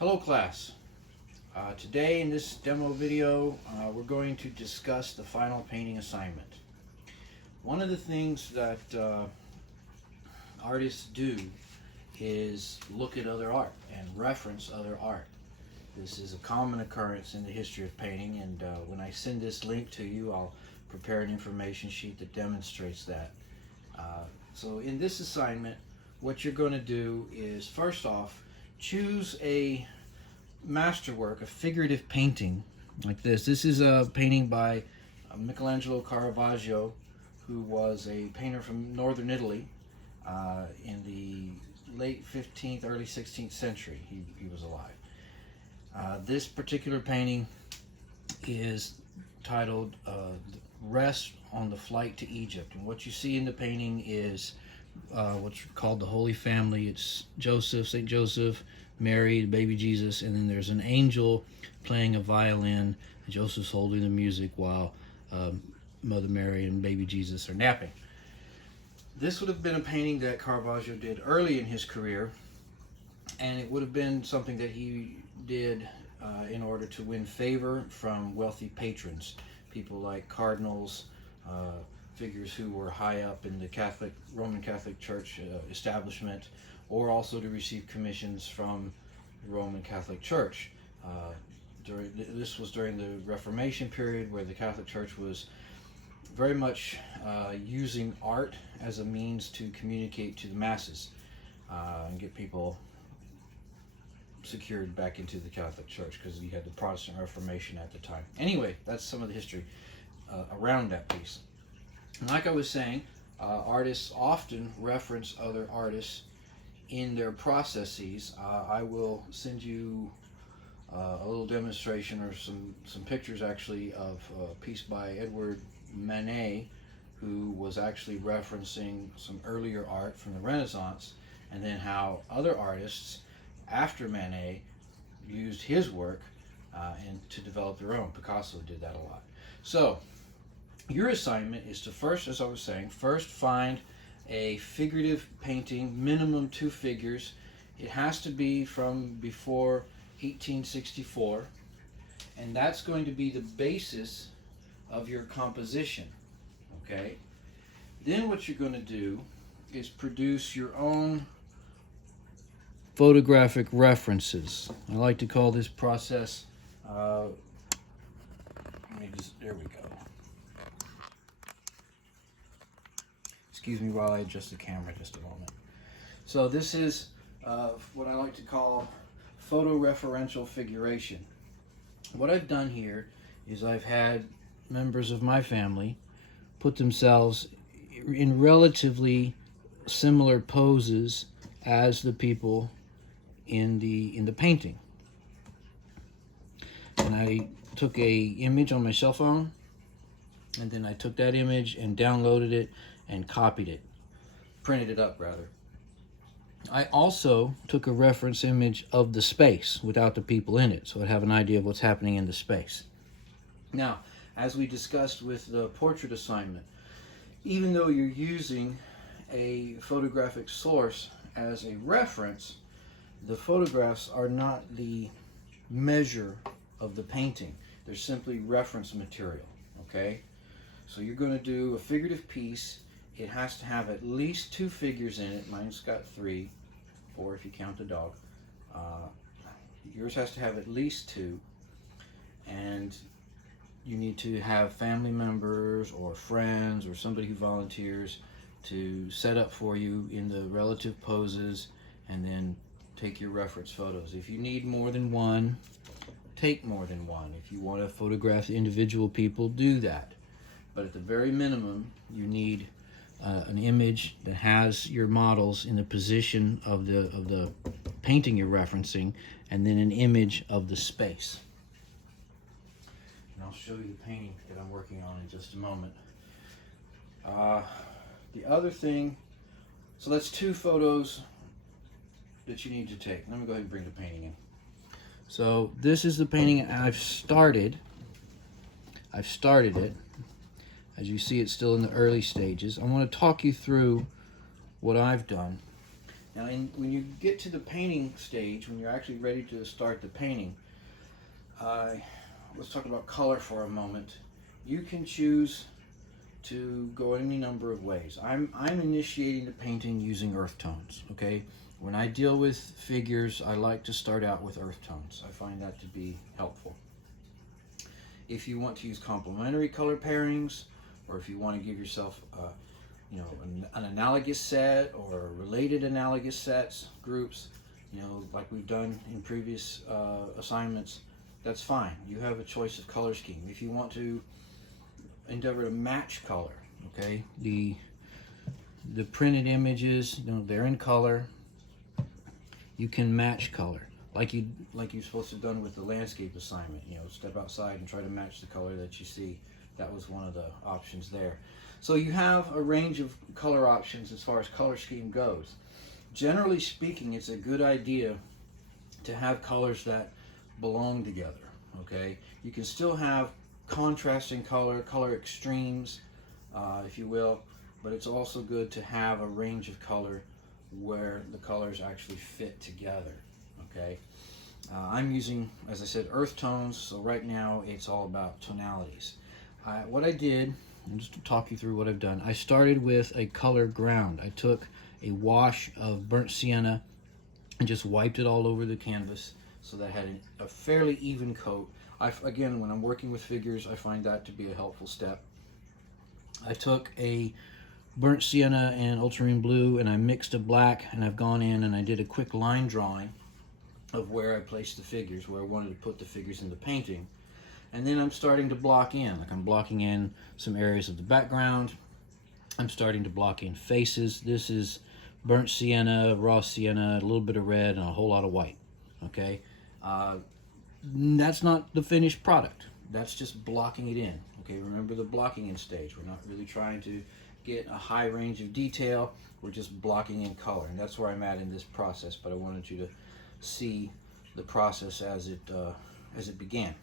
Hello class. Today in this demo video we're going to discuss the final painting assignment. One of the things that artists do is look at other art and reference other art. This is a common occurrence in the history of painting, and when I send this link to you, I'll prepare an information sheet that demonstrates that. So in this assignment, what you're going to do is, first off, choose a masterwork, a figurative painting like this. This is a painting by Michelangelo Caravaggio, who was a painter from northern Italy in the late 15th, early 16th century. He was alive. This particular painting is titled Rest on the Flight to Egypt. And what you see in the painting is what's called the Holy Family. It's Joseph, St. Joseph, Mary, baby Jesus, and then there's an angel playing a violin. Joseph's holding the music while Mother Mary and baby Jesus are napping. This would have been a painting that Caravaggio did early in his career, and it would have been something that he did in order to win favor from wealthy patrons, people like cardinals, figures who were high up in the Roman Catholic Church establishment, or also to receive commissions from the Roman Catholic Church. This was during the Reformation period, where the Catholic Church was very much using art as a means to communicate to the masses and get people secured back into the Catholic Church, because you had the Protestant Reformation at the time. Anyway, that's some of the history around that piece. And like I was saying, artists often reference other artists in their processes. I will send you a little demonstration, or some pictures actually, of a piece by Edward Manet, who was actually referencing some earlier art from the Renaissance, and then how other artists after Manet used his work and to develop their own. Picasso did that a lot. So your assignment is to first, as I was saying, first find a figurative painting, minimum 2 figures. It has to be from before 1864, and that's going to be the basis of your composition. Okay? Then what you're going to do is produce your own photographic references. I like to call this process, there we go. Excuse me while I adjust the camera just a moment. So this is what I like to call photoreferential figuration. What I've done here is I've had members of my family put themselves in relatively similar poses as the people in the painting. And I took a image on my cell phone, and then I took that image and downloaded it and copied it, printed it up rather. I also took a reference image of the space without the people in it, so I'd have an idea of what's happening in the space. Now, as we discussed with the portrait assignment, even though you're using a photographic source as a reference, the photographs are not the measure of the painting. They're simply reference material, okay? So you're going to do a figurative piece. It has to have at least 2 figures in it. Mine's got 3, 4 if you count the dog. Yours has to have at least 2, and you need to have family members or friends or somebody who volunteers to set up for you in the relative poses, and then take your reference photos. If you need more than one, take more than one. If you want to photograph individual people, do that. But at the very minimum, you need an image that has your models in the position of the painting you're referencing, and then an image of the space. And I'll show you the painting that I'm working on in just a moment. The other thing, so that's 2 photos that you need to take. Let me go ahead and bring the painting in. So this is the painting I've started. I've started it. As you see, it's still in the early stages. I want to talk you through what I've done. Now, when you get to the painting stage, when you're actually ready to start the painting, let's talk about color for a moment. You can choose to go any number of ways. I'm initiating the painting using earth tones, okay? When I deal with figures, I like to start out with earth tones. I find that to be helpful. If you want to use complementary color pairings, or if you want to give yourself an analogous set or related analogous sets, groups, like we've done in previous assignments, that's fine. You have a choice of color scheme. If you want to endeavor to match color, okay, the printed images, they're in color. You can match color like you're supposed to have done with the landscape assignment. Step outside and try to match the color that you see. That was one of the options there. So you have a range of color options as far as color scheme goes. Generally speaking, it's a good idea to have colors that belong together, okay? You can still have contrasting color extremes, if you will, but it's also good to have a range of color where the colors actually fit together, okay? I'm using, as I said, earth tones, so right now it's all about tonalities. What I did, and just to talk you through what I've done, I started with a color ground. I took a wash of burnt sienna and just wiped it all over the canvas so that I had a fairly even coat. Again, when I'm working with figures, I find that to be a helpful step. I took a burnt sienna and ultramarine blue and I mixed a black, and I've gone in and I did a quick line drawing of where I placed the figures, where I wanted to put the figures in the painting. And then I'm starting to block in, like I'm blocking in some areas of the background. I'm starting to block in faces. This is burnt sienna, raw sienna, a little bit of red, and a whole lot of white, okay? That's not the finished product. That's just blocking it in, okay? Remember the blocking in stage. We're not really trying to get a high range of detail. We're just blocking in color, and that's where I'm at in this process, but I wanted you to see the process as it began.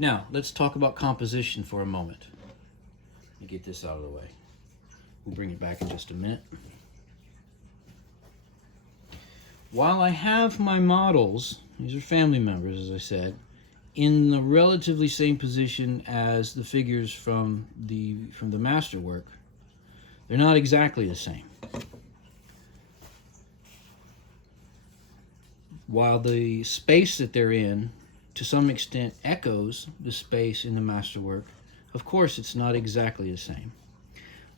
Now, let's talk about composition for a moment. Let me get this out of the way. We'll bring it back in just a minute. While I have my models, these are family members, as I said, in the relatively same position as the figures from the masterwork, they're not exactly the same. While the space that they're in, to some extent, echoes the space in the masterwork, of course, it's not exactly the same.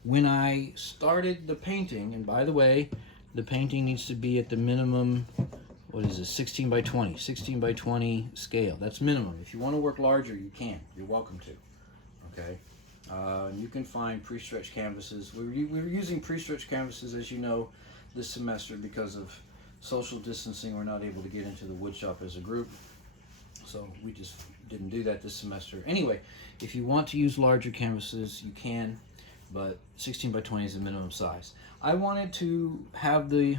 When I started the painting, and by the way, the painting needs to be at the minimum, 16 by 20, 16 by 20 scale. That's minimum. If you want to work larger, you can. You're welcome to, okay? You can find pre-stretched canvases. We were using pre-stretched canvases, as you know, this semester because of social distancing. We're not able to get into the wood shop as a group, so we just didn't do that this semester. Anyway, if you want to use larger canvases, you can, but 16 by 20 is the minimum size. I wanted to have the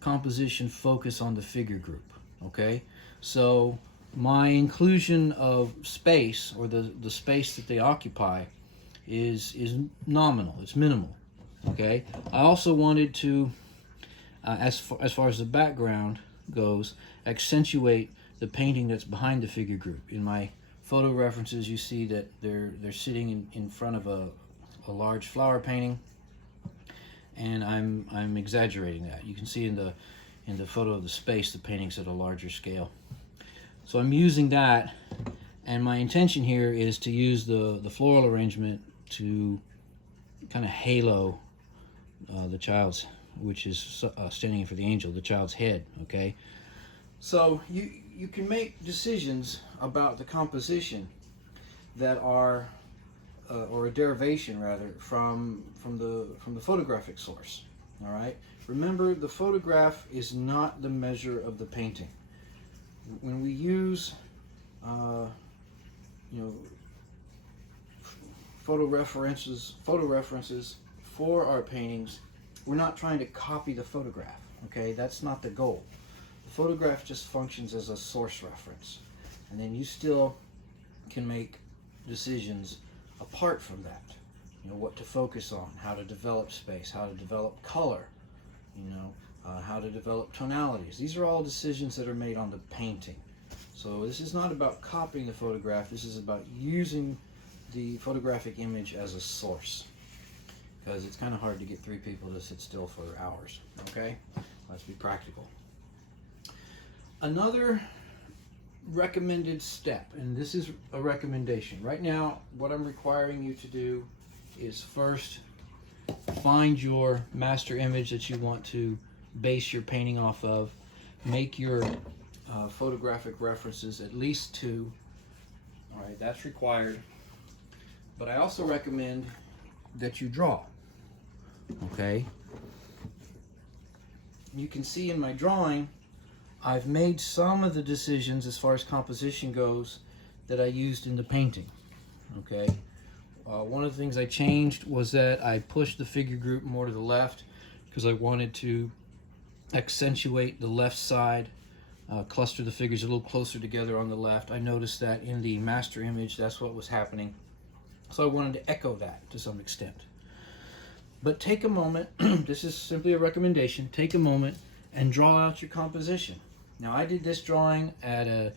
composition focus on the figure group, okay? So my inclusion of space, or the space that they occupy, is nominal, it's minimal, okay? I also wanted to, as far as the background goes, accentuate the painting that's behind the figure group. In my photo references, you see that they're sitting in front of a large flower painting, and I'm exaggerating that. You can see in the photo of the space, the painting's at a larger scale. So I'm using that, and my intention here is to use the floral arrangement to kind of halo the child's, which is standing in for the angel, the child's head, okay? So you can make decisions about the composition that are, or a derivation rather, from the photographic source. All right. Remember, the photograph is not the measure of the painting. When we use, photo references for our paintings, we're not trying to copy the photograph. Okay, that's not the goal. The photograph just functions as a source reference, and then you still can make decisions apart from that. What to focus on, how to develop space, how to develop color, how to develop tonalities. These are all decisions that are made on the painting. So this is not about copying the photograph. This is about using the photographic image as a source, because it's kind of hard to get three people to sit still for hours. Okay, let's be practical. Another recommended step, and this is a recommendation. Right now, what I'm requiring you to do is first find your master image that you want to base your painting off of. Make your photographic references, at least 2. All right, that's required. But I also recommend that you draw. Okay, you can see in my drawing I've made some of the decisions as far as composition goes that I used in the painting. Okay, one of the things I changed was that I pushed the figure group more to the left because I wanted to accentuate the left side, cluster the figures a little closer together on the left. I noticed that in the master image that's what was happening, so I wanted to echo that to some extent. But take a moment, this is simply a recommendation, take a moment and draw out your composition. Now I did this drawing at a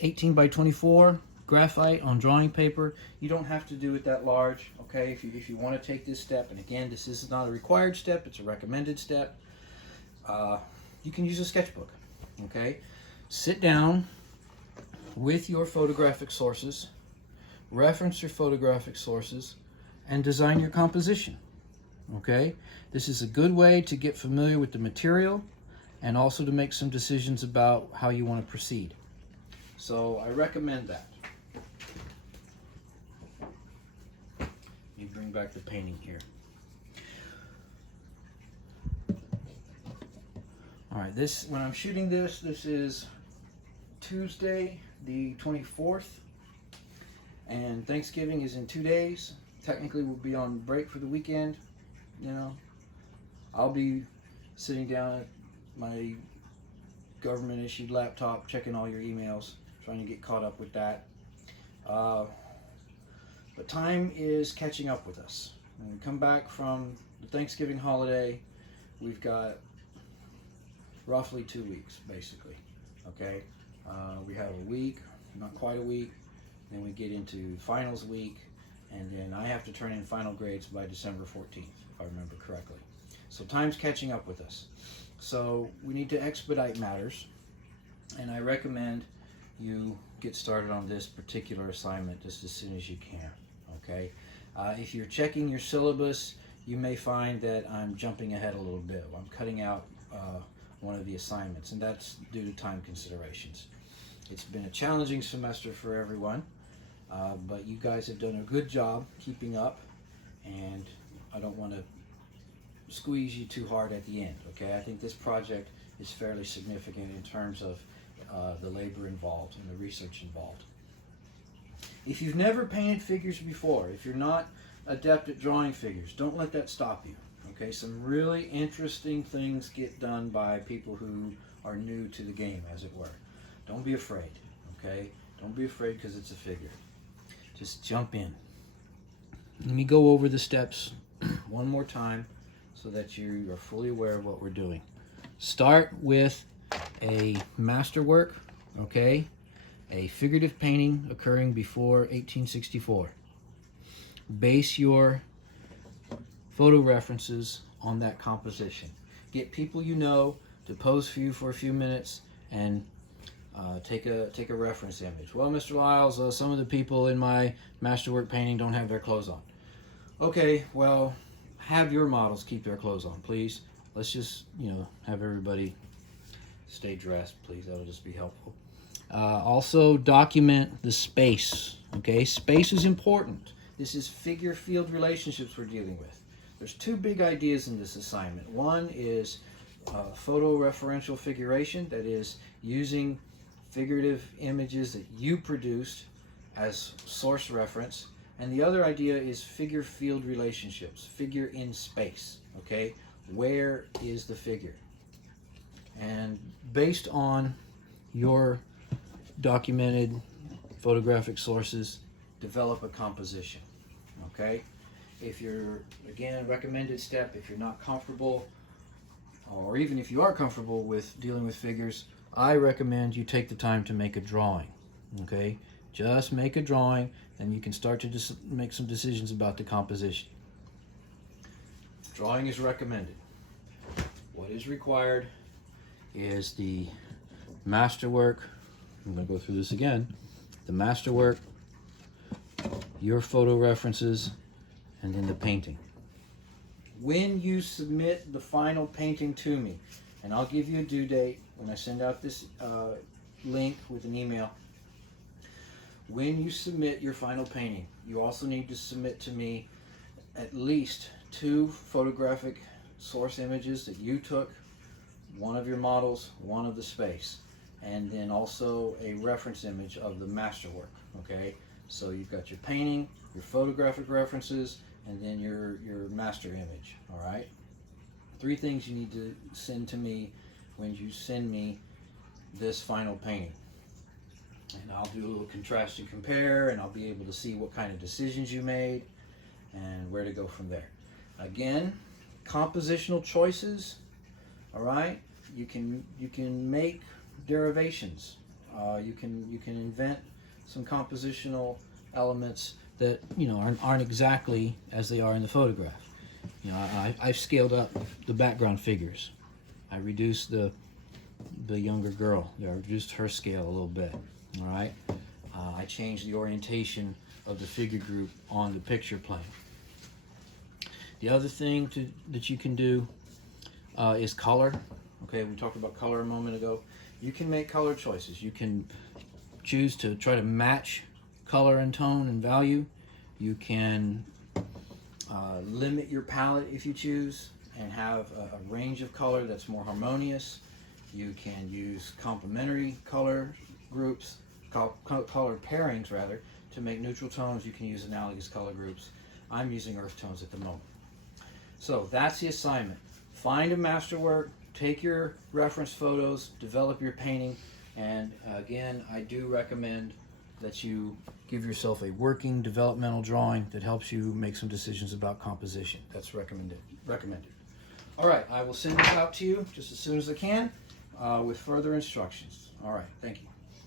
18 by 24 graphite on drawing paper. You don't have to do it that large, okay? If you want to take this step, and again, this is not a required step, it's a recommended step, you can use a sketchbook, okay? Sit down with your photographic sources, reference your photographic sources, and design your composition, okay? This is a good way to get familiar with the material and also to make some decisions about how you want to proceed. So I recommend that. Let me bring back the painting here. All right, when I'm shooting this is Tuesday the 24th, and Thanksgiving is in 2 days. Technically we'll be on break for the weekend. I'll be sitting down at my government issued laptop checking all your emails, trying to get caught up with that. But time is catching up with us. When we come back from the Thanksgiving holiday, we've got roughly 2 weeks, basically. Okay, we have a week, not quite a week, then we get into finals week, and then I have to turn in final grades by December 14th, if I remember correctly. So time's catching up with us. So we need to expedite matters, and I recommend you get started on this particular assignment just as soon as you can, okay? If you're checking your syllabus, you may find that I'm jumping ahead a little bit. I'm cutting out one of the assignments, and that's due to time considerations. It's been a challenging semester for everyone, but you guys have done a good job keeping up, and I don't want to squeeze you too hard at the end, okay? I think this project is fairly significant in terms of the labor involved and the research involved. If you've never painted figures before, if you're not adept at drawing figures, don't let that stop you, okay? Some really interesting things get done by people who are new to the game, as it were. Don't be afraid, okay? Don't be afraid because it's a figure. Just jump in. Let me go over the steps one more time so that you are fully aware of what we're doing. Start with a masterwork, okay? A figurative painting occurring before 1864. Base your photo references on that composition. Get people you know to pose for you for a few minutes and take a reference image. Well, Mr. Lyles, some of the people in my masterwork painting don't have their clothes on. Okay, well, have your models keep their clothes on, please. Let's just, have everybody stay dressed, please. That'll just be helpful. Also, document the space, okay? Space is important. This is figure field relationships we're dealing with. There's 2 big ideas in this assignment. One is photo referential figuration, that is using figurative images that you produced as source reference. And the other idea is figure field relationships, figure in space, okay? Where is the figure? And based on your documented photographic sources, develop a composition, okay? If you're, again, recommended step, if you're not comfortable or even if you are comfortable with dealing with figures, I recommend you take the time to make a drawing. Okay, just make a drawing, and you can start to just make some decisions about the composition. Drawing is recommended. What is required is the masterwork. I'm going to go through this again. The masterwork, your photo references, and then the painting. When you submit the final painting to me, and I'll give you a due date when I send out this link with an email. When you submit your final painting, you also need to submit to me at least 2 photographic source images that you took, one of your models, one of the space, and then also a reference image of the masterwork. Okay, so you've got your painting, your photographic references, and then your master image. All right, 3 things you need to send to me when you send me this final painting. And I'll do a little contrast and compare, and I'll be able to see what kind of decisions you made and where to go from there. Again, compositional choices. All right, you can make derivations. You can invent some compositional elements that aren't exactly as they are in the photograph. I've scaled up the background figures. I reduced the younger girl. I reduced her scale a little bit. All right. I changed the orientation of the figure group on the picture plane. The other thing that you can do is color. Okay, we talked about color a moment ago. You can make color choices. You can choose to try to match color and tone and value. You can limit your palette if you choose and have a range of color that's more harmonious. You can use complementary color groups, color pairings rather, to make neutral tones. You can use analogous color groups. I'm using earth tones at the moment. So that's the assignment. Find a masterwork, take your reference photos, develop your painting, and again, I do recommend that you give yourself a working developmental drawing that helps you make some decisions about composition. That's recommended. All right, I will send this out to you just as soon as I can with further instructions. All right, thank you.